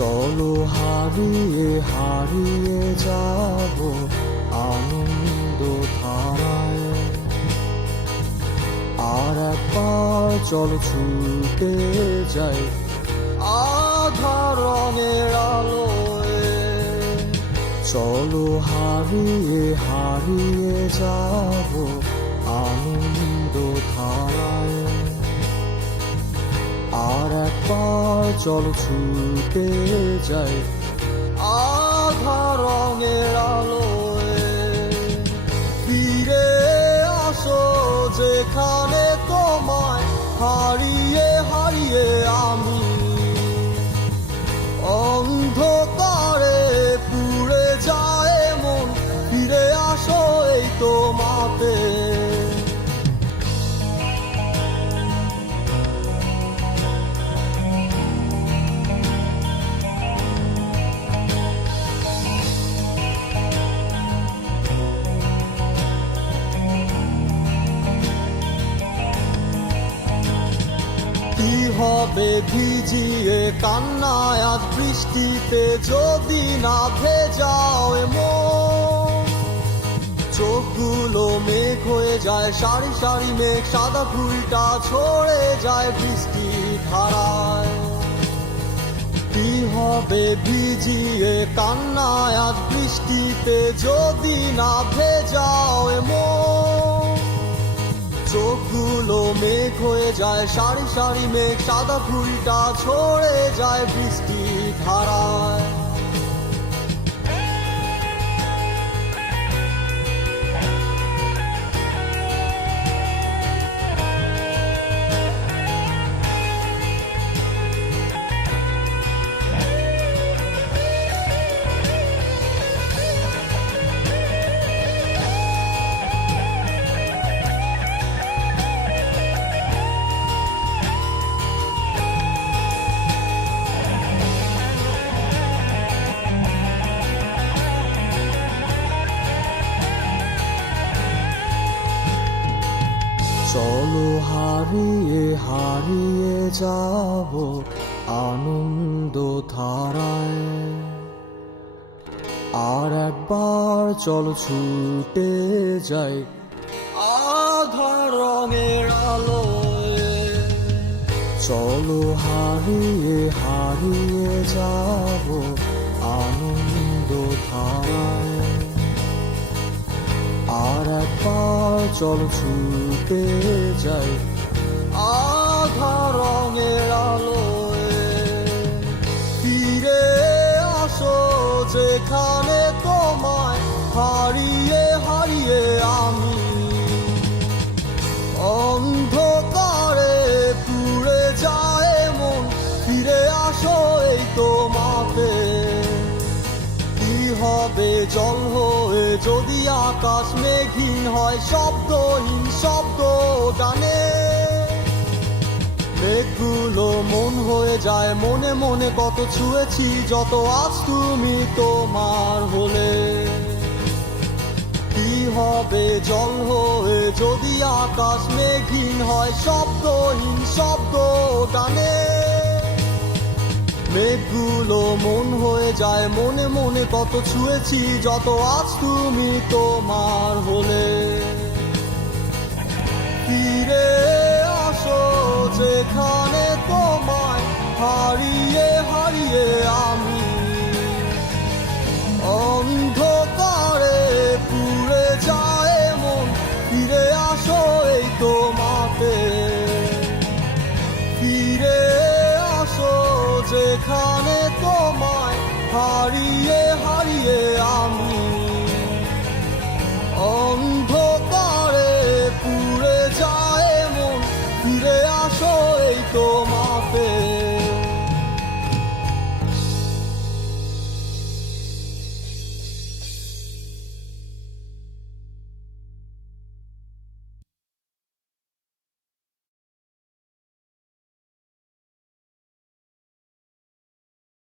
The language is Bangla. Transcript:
চলো হারিয়ে হারিয়ে যাব আনন্দ ধারায়। আর একবার চলো ছুটে যাই আধার রঙের আলোয়। চলো হারিয়ে হারিয়ে যাব আনন্দ ধারায়। আর একবার চলো ছুটে যাই আধার রঙের আলোয়। ফিরে আসো যেখানে তোমায় হারিয়ে হারিয়ে আমি অন্ধকারে পুড়ে যায় মন। ফিরে আসো এই তোমাতে। কি হবে ভিজিয়ে কান্নায় আজ বৃষ্টিতে যদি না ভেজাও মন। চোখগুলো মেঘ হয়ে যায় সারি সারি মেঘ, সাদা ফুলটা ছড়ে যায় বৃষ্টি ধারায়। কি হবে ভিজিয়ে কান্নায় আজ বৃষ্টিতে যদি না ভেজাও মন। চোখগুলো মেঘ হয়ে যায় সারি সারি মেঘ, সাদা ফুলটা ছড়ে যায় বৃষ্টি ধারায়। চলো হারিয়ে হারিয়ে যাব আনন্দ ধারায়। আর একবার চলো ছুটে যাই আধার রঙের আলোয়। চলো হারিয়ে হারিয়ে যাব আনন্দ ধারায়। আর একবার চলো ছুটে যাই আধার রঙের আলোয়। ফিরে আসো যেখানে তোমায় হারিয়ে হারিয়ে আমি অন্ধকারে পুড়ে যায় মন। ফিরে আসো এই তোমাতে। কি হবে জল হয়ে যদি আকাশ মেঘহীন হয়, শব্দহীন শব্দ গানে। মেঘগুলো মন হয়ে যায় মনে মনে, কত ছুঁয়েছি যত আজ তুমি তোমার হলে। কি হবে জল হয়ে যদি আকাশ মেঘহীন হয়, শব্দহীন শব্দ গানে। মেঘগুলো মন হয়ে যায় মনে মনে, কত ছুঁয়েছি যত আজ তুমি তোমার হলে। ফিরে আসো যেখানে তোমায় হারিয়ে হারিয়ে আমি অন্ধকারে পুড়ে যায় মন। ফিরে আসো এই তোমাতে। ফিরে আসো যেখানে তোমায় হারিয়ে হারিয়ে আমি অন্ধকারে পুড়ে যায় মন। ফিরে আসো এই তো